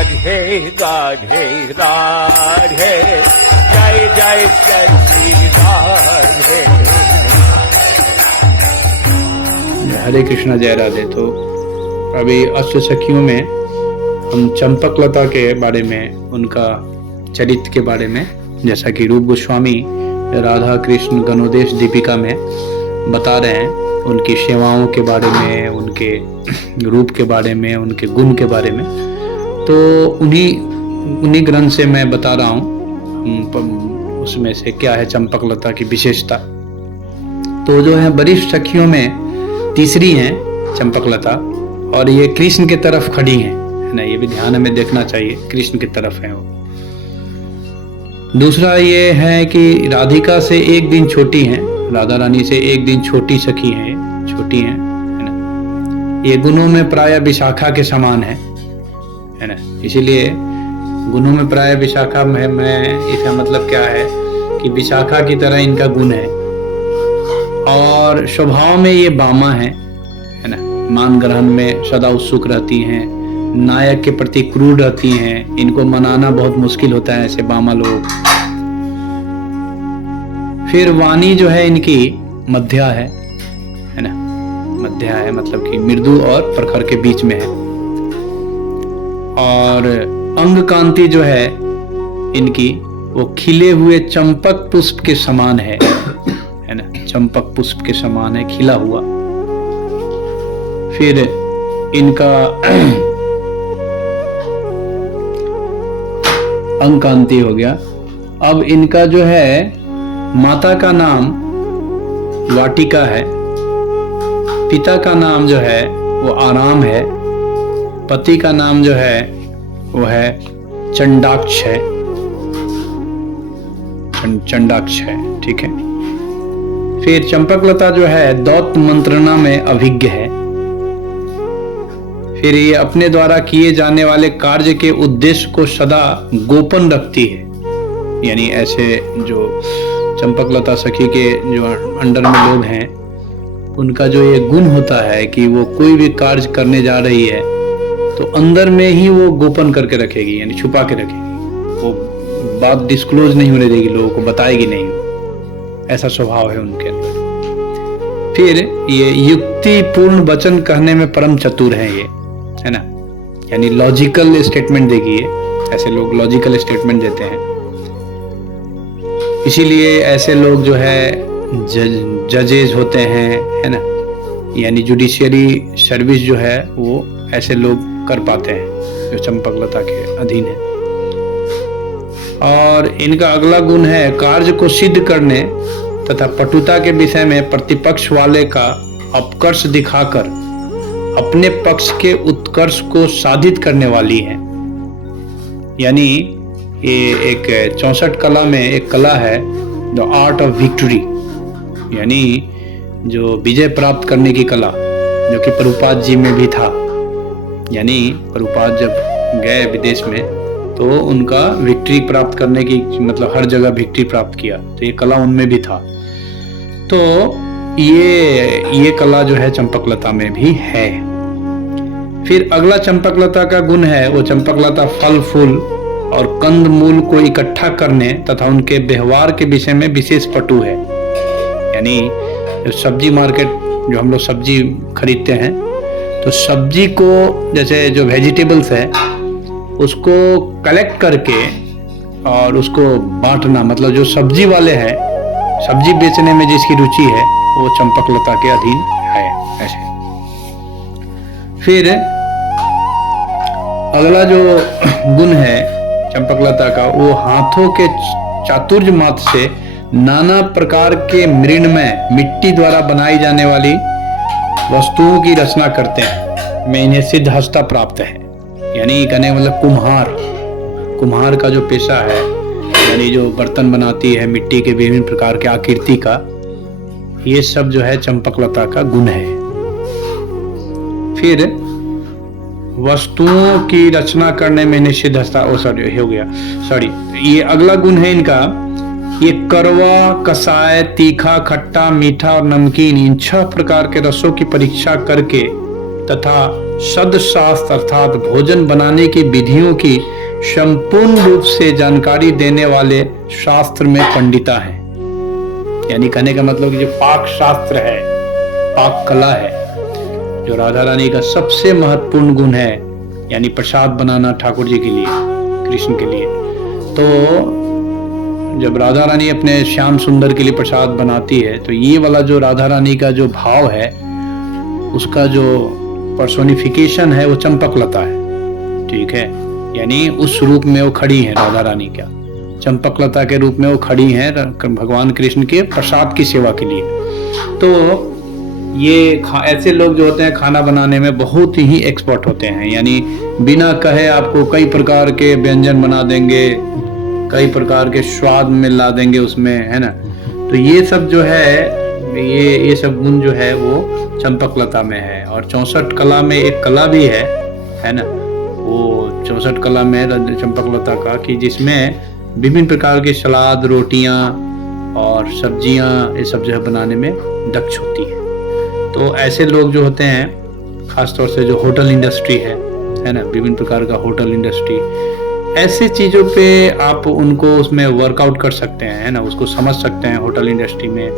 राधे राधे राधे, जय जय श्री राधे। हरे कृष्णा, जय राधे। तो अभी अष्ट सखियों में हम चंपकलता के बारे में, उनका चरित्र के बारे में, जैसा कि रूप गोस्वामी राधा कृष्ण गणोदेश दीपिका में बता रहे हैं, उनकी सेवाओं के बारे में, उनके रूप के बारे में, उनके गुण के बारे में। तो उन्हीं ग्रंथ से मैं बता रहा हूँ उसमें से क्या है चंपकलता की विशेषता। तो जो है वरिष्ठ सखियों में तीसरी हैं चंपकलता, और ये कृष्ण की तरफ खड़ी हैं, है ना। ये भी ध्यान हमें देखना चाहिए, कृष्ण की तरफ है वो। दूसरा ये है कि राधिका से एक दिन छोटी हैं, राधा रानी से एक दिन छोटी सखी हैं, छोटी हैं, है ना। ये गुणों में प्राय विशाखा के समान है ना। इसीलिए गुणों में प्राय विशाखा में इसका मतलब क्या है कि विशाखा की तरह इनका गुण है। और स्वभाव में ये बामा है ना। मान ग्रहण में सदा उत्सुक रहती हैं, नायक के प्रति क्रूर रहती हैं, इनको मनाना बहुत मुश्किल होता है ऐसे बामा लोग। फिर वाणी जो है इनकी मध्या है ना। मध्या है मतलब कि मृदु और प्रखर के बीच में है। और अंग कांति जो है इनकी, वो खिले हुए चंपक पुष्प के समान है ना। चंपक पुष्प के समान है, खिला हुआ। फिर इनका अंग कांति हो गया। अब इनका जो है माता का नाम वाटिका है, पिता का नाम जो है वो आराम है, पति का नाम जो है वो है चंडाक्ष है, चंडाक्ष है, ठीक है। फिर चंपकलता जो है दौत मंत्रणा में अभिज्ञ है। फिर ये अपने द्वारा किए जाने वाले कार्य के उद्देश्य को सदा गोपन रखती है। यानी ऐसे जो चंपकलता सखी के जो अंडर में लोग हैं, उनका जो ये गुण होता है कि वो कोई भी कार्य करने जा रही है तो अंदर में ही वो गोपन करके रखेगी, यानी छुपा के रखेगी। वो बात डिस्क्लोज नहीं होने देगी, लोगों को बताएगी नहीं। ऐसा स्वभाव है उनके अंदर। फिर ये युक्ति पूर्ण वचन कहने में परम चतुर है ये, है ना। यानी लॉजिकल स्टेटमेंट देगी ये। ऐसे लोग लॉजिकल स्टेटमेंट देते हैं। इसीलिए ऐसे लोग जो है जजेज होते हैं, है ना। यानी जुडिशियरी सर्विस जो है वो ऐसे लोग कर पाते हैं जो चंपकलता के अधीन है। और इनका अगला गुण है कार्य को सिद्ध करने तथा पटुता के विषय में प्रतिपक्ष वाले का अपकर्ष दिखाकर अपने पक्ष के उत्कर्ष को साधित करने वाली है। यानी ये एक 64 कला में एक कला है, द आर्ट ऑफ विक्ट्री, यानी जो विजय प्राप्त करने की कला, जो कि प्रभुपाद जी में भी था। यानी प्रभुपाद जब गए विदेश में तो उनका विक्ट्री प्राप्त करने की, मतलब हर जगह विक्ट्री प्राप्त किया, तो ये कला उनमें भी था। तो ये कला जो है चंपकलता में भी है। फिर अगला चंपकलता का गुण है, वो चंपकलता फल फूल और कंद मूल को इकट्ठा करने तथा उनके व्यवहार के विषय में विशेष पटु है। यानी जो सब्जी मार्केट, जो हम लोग सब्जी खरीदते हैं, तो सब्जी को जैसे जो वेजिटेबल्स है उसको कलेक्ट करके और उसको बांटना, मतलब जो सब्जी वाले हैं, सब्जी बेचने में जिसकी रुचि है वो चंपकलता के अधीन है। ऐसे फिर अगला जो गुण है चंपकलता का, वो हाथों के चातुर्य मात्र से नाना प्रकार के मृण्मय मिट्टी द्वारा बनाई जाने वाली वस्तुओं की रचना करते हैं। में इन्हें सिद्ध हस्ता प्राप्त है। यानी कहने का मतलब कुम्हार का जो पेशा है, यानी जो बर्तन बनाती है मिट्टी के विभिन्न प्रकार के आकृति का, ये सब जो है चंपकलता का गुण है। फिर वस्तुओं की रचना करने में निश्चित हस्ता, ये अगला गुण है इनका। ये करवा, कसाय, तीखा, खट्टा, मीठा और नमकीन, इन 6 प्रकार के रसों की परीक्षा करके तथा सदशास्त्र अर्थात भोजन बनाने की विधियों की संपूर्ण रूप से जानकारी देने वाले शास्त्र में पंडिता हैं। यानी कहने का मतलब कि जो पाक शास्त्र है, पाक कला है, जो राधा रानी का सबसे महत्वपूर्ण गुण है, यानी प्रसाद बनाना ठाकुर जी के लिए, कृष्ण के लिए। तो जब राधा रानी अपने श्याम सुंदर के लिए प्रसाद बनाती है तो ये वाला जो राधा रानी का जो भाव है, उसका जो पर्सोनिफिकेशन है वो चंपकलता है। ठीक है, यानी उस रूप में वो खड़ी है राधा रानी का, चंपकलता के रूप में वो खड़ी हैं भगवान कृष्ण के प्रसाद की सेवा के लिए। तो ये ऐसे लोग जो होते हैं खाना बनाने में बहुत ही एक्सपर्ट होते हैं, यानी बिना कहे आपको कई प्रकार के व्यंजन बना देंगे, कई प्रकार के स्वाद में ला देंगे उसमें, है ना। तो ये सब जो है, ये सब गुण जो है वो चंपकलता में है। और 64 कला में एक कला भी है ना, वो 64 कला में चंपकलता का, कि जिसमें विभिन्न प्रकार के सलाद, रोटियां और सब्जियां, ये सब जो है बनाने में दक्ष होती है। तो ऐसे लोग जो होते हैं, खासतौर से जो होटल इंडस्ट्री है ना, विभिन्न प्रकार का होटल इंडस्ट्री, ऐसे चीज़ों पे आप उनको उसमें वर्कआउट कर सकते हैं, है ना, उसको समझ सकते हैं होटल इंडस्ट्री में।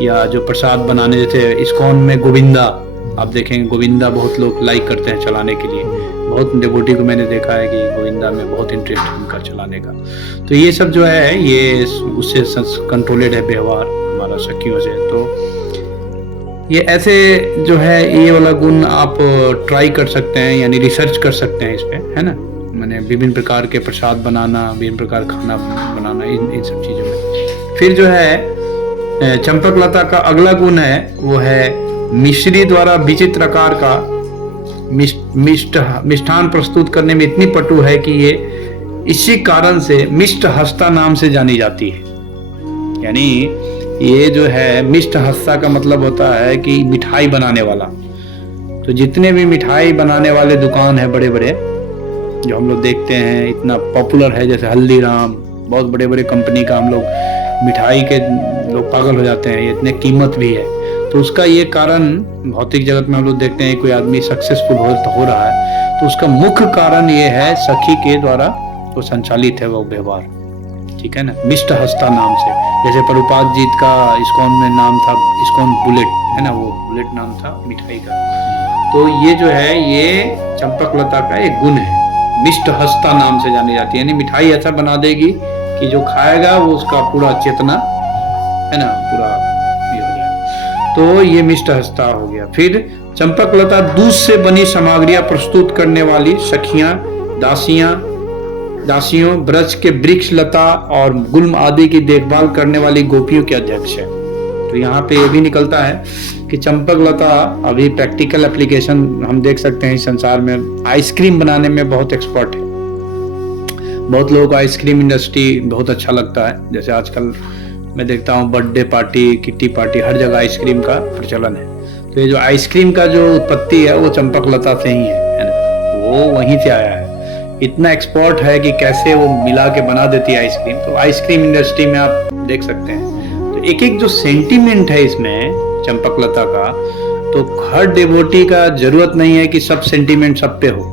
या जो प्रसाद बनाने, जैसे इस्कॉन में गोविंदा, आप देखेंगे गोविंदा बहुत लोग लाइक करते हैं चलाने के लिए। बहुत डिवोटी को मैंने देखा है कि गोविंदा में बहुत इंटरेस्ट है उनका चलाने का। तो ये सब जो है ये उससे कंट्रोलेड है व्यवहार हमारा सखियों से। तो ये ऐसे जो है ये वाला गुण आप ट्राई कर सकते हैं, यानी रिसर्च कर सकते हैं इस पे, है ना। मैंने विभिन्न प्रकार के प्रसाद बनाना, विभिन्न प्रकार खाना बनाना, इन सब चीज़ों में। फिर जो है चंपकलता का अगला गुण है वो है मिश्री द्वारा विचित्र आकार का मिष्ठान प्रस्तुत करने में इतनी पटु है कि ये इसी कारण से मिष्ट हस्ता नाम से जानी जाती है। यानी ये जो है मिष्ट हस्ता का मतलब होता है कि मिठाई बनाने वाला। तो जितने भी मिठाई बनाने वाले दुकान है बड़े बड़े, जो हम लोग देखते हैं इतना पॉपुलर है, जैसे हल्दीराम, बहुत बड़े बड़े कंपनी का, हम लोग मिठाई के लोग पागल हो जाते हैं, ये इतने कीमत भी है। तो उसका ये कारण भौतिक जगत में हम लोग देखते हैं कोई आदमी सक्सेसफुल हो रहा है तो उसका मुख्य कारण ये है सखी के द्वारा वो संचालित है वो व्यवहार। ठीक है ना, मिष्ट हस्ता नाम से। जैसे प्रभुपाद जी का इस्कॉन में नाम था इस्कॉन बुलेट, है ना, वो बुलेट नाम था मिठाई का। तो ये जो है ये चंपकलता का एक गुण है, मिष्ट हस्ता नाम से जानी जाती है। यानी मिठाई ऐसा बना देगी कि जो खाएगा वो उसका पूरा चेतना, है ना, पूरा ये हो जाए। तो ये मिष्ट हस्ता हो गया। फिर चंपकलता दूध से बनी सामग्रियां प्रस्तुत करने वाली सखियां, दासियों, ब्रज के वृक्ष, लता और गुल्म आदि की देखभाल करने वाली गोपियों के अध्यक्ष है। तो यहाँ पे ये भी निकलता है कि चंपकलता अभी प्रैक्टिकल एप्लीकेशन हम देख सकते हैं इस संसार में। आइसक्रीम बनाने में बहुत एक्सपर्ट है। बहुत लोगों को आइसक्रीम इंडस्ट्री बहुत अच्छा लगता है। जैसे आजकल मैं देखता हूँ बर्थडे पार्टी, किट्टी पार्टी, हर जगह आइसक्रीम का प्रचलन है। तो ये जो आइसक्रीम का जो उत्पत्ति है वो चंपकलता से ही है ना, वो वहीं से आया है। इतना एक्सपर्ट है कि कैसे वो मिला के बना देती है आइसक्रीम। तो आइसक्रीम इंडस्ट्री में आप देख सकते हैं। तो एक एक जो सेंटिमेंट है इसमें चंपकलता का, तो हर डिवोटी का जरूरत नहीं है कि सब सेंटिमेंट सब पे हो।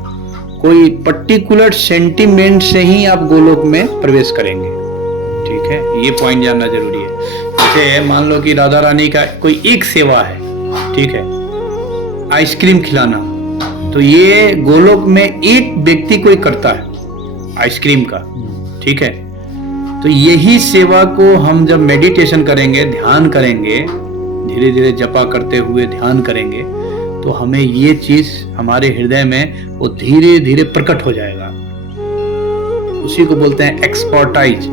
कोई पर्टिकुलर सेंटिमेंट से ही आप गोलोक में प्रवेश करेंगे। ठीक है, ये पॉइंट जानना जरूरी है। जैसे मान लो कि राधा रानी का कोई एक सेवा है, ठीक है, आइसक्रीम खिलाना, तो ये गोलोक में एक व्यक्ति कोई करता है आइसक्रीम का। ठीक है, तो यही सेवा को हम जब मेडिटेशन करेंगे, ध्यान करेंगे, धीरे धीरे जपा करते हुए ध्यान करेंगे, तो हमें ये चीज हमारे हृदय में वो धीरे धीरे प्रकट हो जाएगा। उसी को बोलते हैं एक्सपर्टाइज।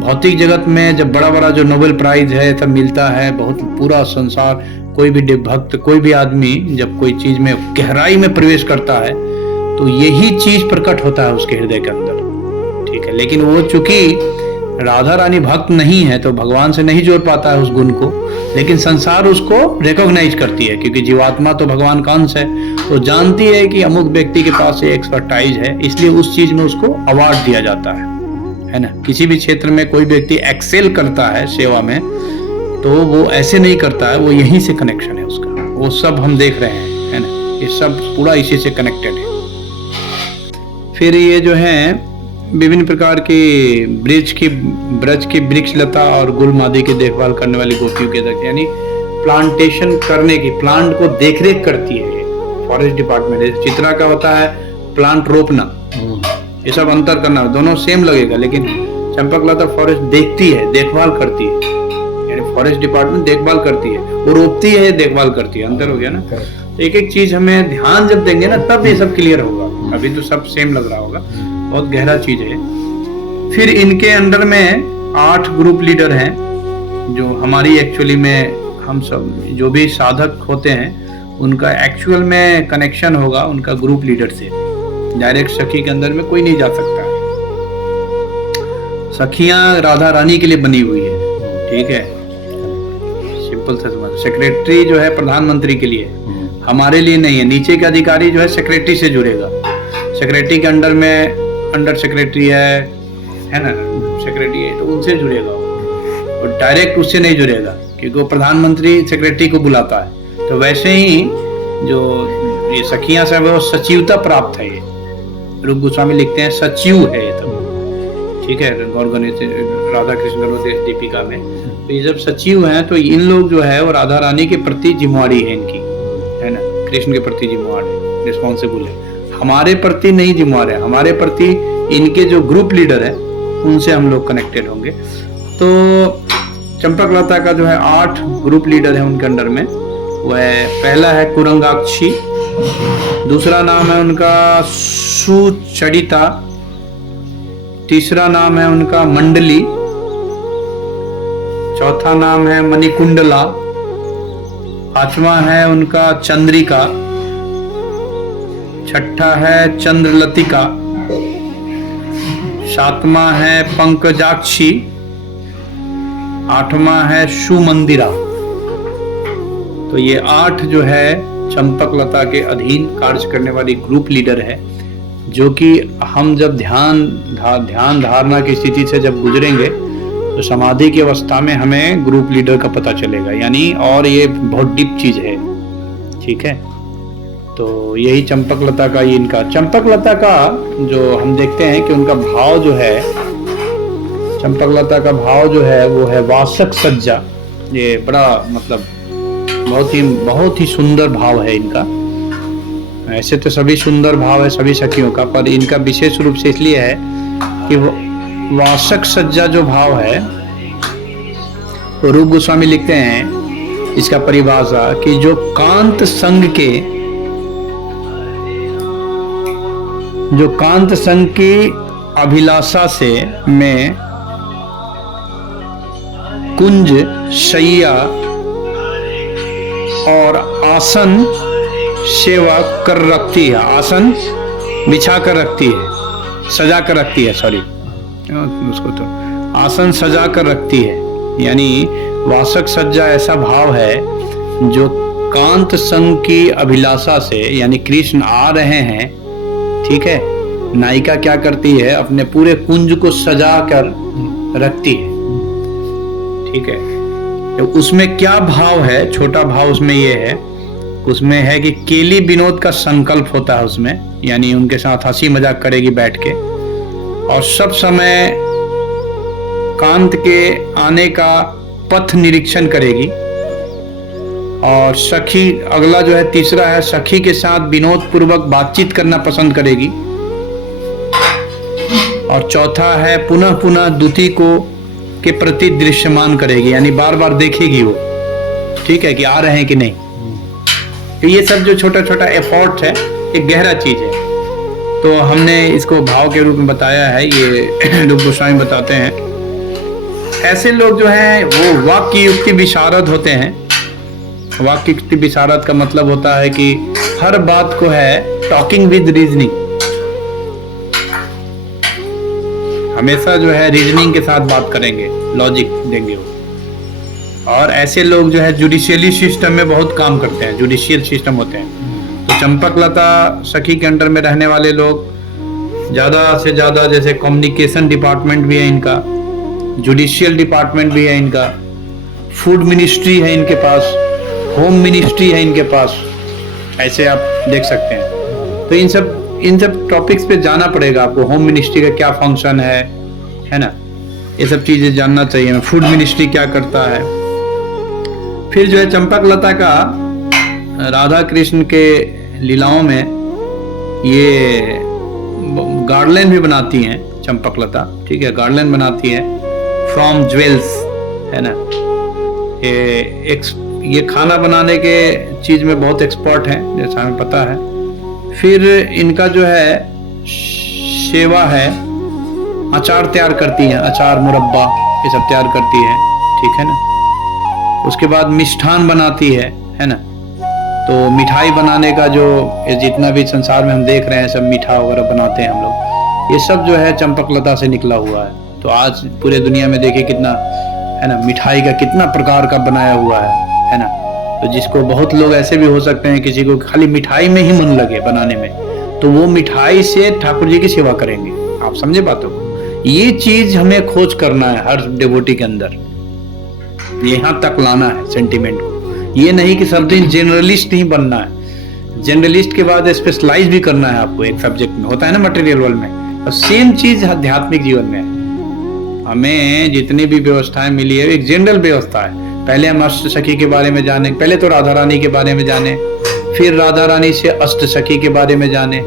भौतिक जगत में जब बड़ा बड़ा जो नोबेल प्राइज है सब मिलता है, बहुत पूरा संसार, कोई भी भक्त, कोई भी आदमी जब कोई चीज में गहराई में प्रवेश करता है तो यही चीज प्रकट होता है उसके हृदय के अंदर। ठीक है, लेकिन वो चूंकि राधा रानी भक्त नहीं है तो भगवान से नहीं जोड़ पाता है उस गुण को, लेकिन संसार उसको रिकॉग्नाइज करती है, क्योंकि जीवात्मा तो भगवान का अंश है, तो जानती है कि अमुक व्यक्ति के पास ये एक्सपर्टाइज है, इसलिए उस चीज में उसको अवार्ड दिया जाता है ना। किसी भी क्षेत्र में कोई व्यक्ति एक्सेल करता है सेवा में, तो वो ऐसे नहीं करता है, वो यहीं से कनेक्शन है उसका, वो सब हम देख रहे हैं, है ना। ये सब पूरा इसी से कनेक्टेड है। फिर ये जो है विभिन्न प्रकार के ब्रज की वृक्ष लता और गुलमादी की देखभाल करने वाली गोपियों के दल, यानी प्लांटेशन करने की, प्लांट को देखरेख करती है फॉरेस्ट डिपार्टमेंट। चित्रा का होता है प्लांट रोपना, ये सब अंतर करना, दोनों सेम लगेगा, लेकिन चंपकलता फॉरेस्ट देखती है, देखभाल करती है, यानी फॉरेस्ट डिपार्टमेंट देखभाल करती है, वो रोपती है, देखभाल करती है, अंतर हो गया ना। तो एक एक चीज हमें ध्यान जब देंगे ना तब ये सब क्लियर होगा, अभी तो सब सेम लग रहा होगा, बहुत गहरा चीज है। फिर इनके अंडर में 8 ग्रुप लीडर हैं, जो हमारी एक्चुअली में हम सब जो भी साधक होते हैं उनका एक्चुअल में कनेक्शन होगा उनका ग्रुप लीडर से। डायरेक्ट सखी के अंदर में कोई नहीं जा सकता है। सखियां राधा रानी के लिए बनी हुई है, ठीक है, सिंपल सा समझ। सेक्रेटरी जो है प्रधानमंत्री के लिए, हमारे लिए नहीं है। नीचे का अधिकारी जो है सेक्रेटरी से जुड़ेगा, सेक्रेटरी के अंडर में अंडर सेक्रेटरी है ना, सेक्रेटरी है तो उनसे जुड़ेगा, और डायरेक्ट उससे नहीं जुड़ेगा क्योंकि वो प्रधानमंत्री सेक्रेटरी को बुलाता है। तो वैसे ही जो ये सखियां से वो सचिवता प्राप्त है, ये रूप गोस्वामी लिखते हैं सचिव है ये तो, ठीक है, गौर गणेश राधा कृष्ण गर्भोदय दीपिका में। तो ये जब सचिव हैं तो इन लोग जो है वो राधा रानी के प्रति जिम्मेवारी है इनकी, है ना, कृष्ण के प्रति जिम्मेवार है, रिस्पॉन्सिबल है। हमारे प्रति नहीं जिम्मेवार है, हमारे प्रति इनके जो ग्रुप लीडर है उनसे हम लोग कनेक्टेड होंगे। तो चंपकलता का जो है 8 ग्रुप लीडर है उनके अंडर में। वह पहला है कुरंगाक्षी, दूसरा नाम है उनका सुचरिता, तीसरा नाम है उनका मंडली, चौथा नाम है मणिकुंडला, पांचवा है उनका चंद्रिका, छठा है चंद्रलतिका, सातवां है पंकजाक्षी, आठवां है सुमंदिरा। तो ये 8 जो है चंपकलता के अधीन कार्य करने वाली ग्रुप लीडर है, जो कि हम जब ध्यान धारणा की स्थिति से जब गुजरेंगे तो समाधि की अवस्था में हमें ग्रुप लीडर का पता चलेगा, यानी और ये बहुत डीप चीज है, ठीक है। तो यही चंपकलता का, ये इनका चंपकलता का जो हम देखते हैं कि उनका भाव जो है, चंपकलता का भाव जो है वो है वासक सज्जा। ये बड़ा मतलब बहुत ही सुंदर भाव है इनका। ऐसे तो सभी सुंदर भाव है सभी सखियों का, पर इनका विशेष रूप से इसलिए है कि वासक सज्जा जो भाव है, तो रूप गोस्वामी लिखते हैं इसका परिभाषा कि जो कांत संग की अभिलाषा से मैं कुंज शैया और आसन सेवा कर रखती है, आसन बिछा कर रखती है, सजा कर रखती है, सॉरी उसको तो आसन सजा कर रखती है। यानी वासक सज्जा ऐसा भाव है जो कांत संग की अभिलाषा से, यानी कृष्ण आ रहे हैं, ठीक है, नायिका क्या करती है, अपने पूरे कुंज को सजा कर रखती है, ठीक है। तो उसमें क्या भाव है, छोटा भाव उसमें ये है, उसमें है कि केली विनोद का संकल्प होता है उसमें, यानी उनके साथ हंसी मजाक करेगी बैठ के, और सब समय कांत के आने का पथ निरीक्षण करेगी। और सखी, अगला जो है तीसरा है, सखी के साथ विनोद पूर्वक बातचीत करना पसंद करेगी। और चौथा है पुनः पुनः द्युति को के प्रति दृश्यमान करेगी, यानी बार बार देखेगी वो, ठीक है, कि आ रहे हैं कि नहीं। तो ये सब जो छोटा छोटा एफर्ट है, एक गहरा चीज है। तो हमने इसको भाव के रूप में बताया है, ये रूप गोस्वामी बताते हैं। ऐसे लोग जो हैं वो वाक्य युक्ति विशारद होते हैं। वाक्य युक्ति विशारद का मतलब होता है कि हर बात को है टॉकिंग विद रीजनिंग, हमेशा जो है रीजनिंग के साथ बात करेंगे, लॉजिक देंगे वो। और ऐसे लोग जो है जुडिशियली सिस्टम में बहुत काम करते हैं, जुडिशियल सिस्टम होते हैं। तो चंपकलता सखी के अंडर में रहने वाले लोग ज़्यादा से ज़्यादा, जैसे कम्युनिकेशन डिपार्टमेंट भी है इनका, जुडिशियल डिपार्टमेंट भी है इनका, फूड मिनिस्ट्री है इनके पास, होम मिनिस्ट्री है इनके पास। ऐसे आप देख सकते हैं। तो इन सब टॉपिक्स पे जाना पड़ेगा आपको। होम मिनिस्ट्री का क्या फंक्शन है ना, ये सब चीजें जानना चाहिए। फूड मिनिस्ट्री क्या करता है। फिर जो है चंपकलता का राधा कृष्ण के लीलाओं में ये गार्डलैंड भी बनाती हैं चंपकलता, ठीक है, गार्डलैंड बनाती है फ्रॉम ज्वेल्स, है ना। ये खाना बनाने के चीज में बहुत एक्सपर्ट हैं, जैसा हमें पता है। फिर इनका जो है सेवा है, अचार तैयार करती हैं, अचार मुरब्बा ये सब तैयार करती है, ठीक है ना। उसके बाद मिष्ठान बनाती है ना। तो मिठाई बनाने का जो ये जितना भी संसार में हम देख रहे हैं सब मीठा वगैरह बनाते हैं हम लोग, ये सब जो है चंपकलता से निकला हुआ है। तो आज पूरे दुनिया में देखिए कितना, है ना, मिठाई का कितना प्रकार का बनाया हुआ है ना। तो जिसको बहुत लोग ऐसे भी हो सकते हैं, किसी को खाली मिठाई में ही मन लगे बनाने में, तो वो मिठाई से ठाकुर जी की सेवा करेंगे। आप समझे बातों को। ये चीज हमें खोज करना है हर डिवोटी के अंदर, यहाँ तक लाना है सेंटिमेंट को। ये नहीं कि सब दिन जनरलिस्ट ही बनना है, जनरलिस्ट के बाद स्पेशलाइज भी करना है आपको एक सब्जेक्ट में, होता है ना मटेरियल वर्ल्ड में। तो सेम चीज आध्यात्मिक जीवन में है। हमें जितनी भी व्यवस्थाएं मिली है एक जनरल व्यवस्था है। पहले हम अष्ट सखी के बारे में जाने, पहले तो राधा रानी के बारे में जाने, फिर राधा रानी से अष्ट सखी के बारे में जाने,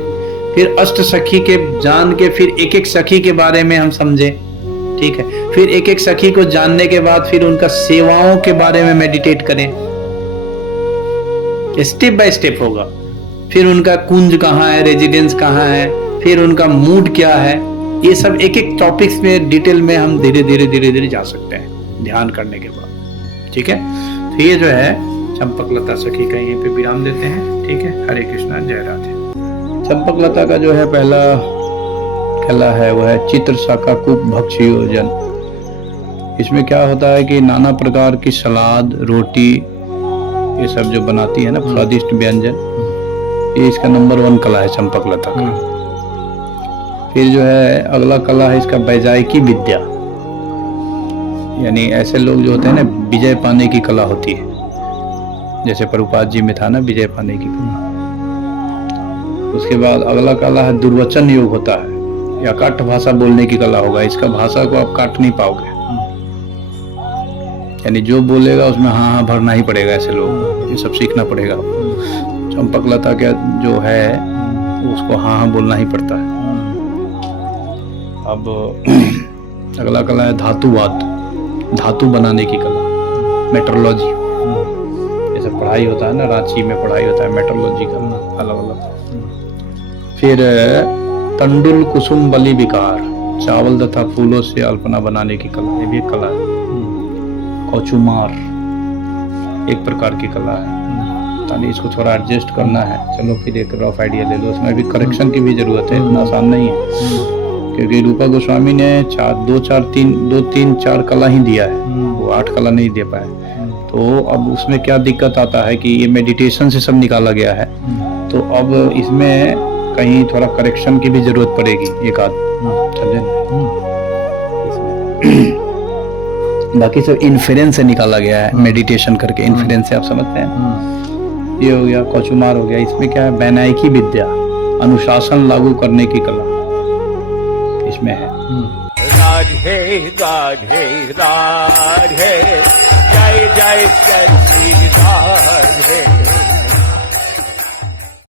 फिर अष्ट सखी के जान के फिर एक एक सखी के बारे में हम समझे, ठीक है। फिर एक एक सखी को जानने के बाद फिर उनका सेवाओं के बारे में मेडिटेट करें, स्टेप बाय स्टेप होगा। फिर उनका कुंज कहाँ है, रेजिडेंस कहाँ है, फिर उनका मूड क्या है, ये सब एक एक टॉपिक्स में डिटेल में हम धीरे धीरे जा सकते हैं ध्यान करने के बाद, ठीक है। तो ये जो है चंपकलता सखी का यहीं पे विराम देते हैं, ठीक है। हरे कृष्णा, जय राधे। चंपकलता का जो है पहला कला है वो है चित्र शाखा कुप भक्ष्य योजन। इसमें क्या होता है कि नाना प्रकार की सलाद, रोटी, ये सब जो बनाती है ना स्वादिष्ट व्यंजन, ये इसका नंबर 1 कला है चंपकलता का। फिर जो है अगला कला है इसका वैजायकी विद्या, यानी ऐसे लोग जो होते हैं ना विजय पाने की कला होती है, जैसे प्रभुपाद जी में था ना विजय पाने की कला। उसके बाद अगला कला है दुर्वचन योग होता है, या काट भाषा बोलने की कला होगा। इसका भाषा को आप काट नहीं पाओगे, यानी जो बोलेगा उसमें हाँ हाँ भरना ही पड़ेगा। ऐसे लोग ये सब सीखना पड़ेगा। चंपकलता का जो है उसको हाँ हाँ बोलना ही पड़ता है। अब अगला कला है धातुवाद, धातु बनाने की कला, मेट्रोलॉजी। ये सब पढ़ाई होता है ना, रांची में पढ़ाई होता है मेट्रोलॉजी का अलग अलग। फिर तंडुल कुसुम बलि विकार, चावल तथा फूलों से अल्पना बनाने की कला, ये भी एक कला है। कौचुमार एक प्रकार की कला है, यानी इसको थोड़ा एडजस्ट करना है। चलो फिर एक रफ आइडिया ले लो, उसमें भी करेक्शन की भी जरूरत है, इतना आसान नहीं है। क्योंकि रूपा गोस्वामी ने 2 3 4 कला ही दिया है, वो 8 कला नहीं दे पाए। तो अब उसमें क्या दिक्कत आता है कि ये मेडिटेशन से सब निकाला गया है, तो अब इसमें कहीं थोड़ा करेक्शन की भी जरूरत पड़ेगी एक आध, समझे। बाकी सब इन्फ्रेंस से निकाला गया है, मेडिटेशन करके इन्फ्रेंस से, आप समझते हैं। ये हो गया, कौचुमार हो गया। इसमें क्या है, वैनायिकी विद्या, अनुशासन लागू करने की कला इसमें है। राधे राधे राधे, जय जय सच्ची राधे।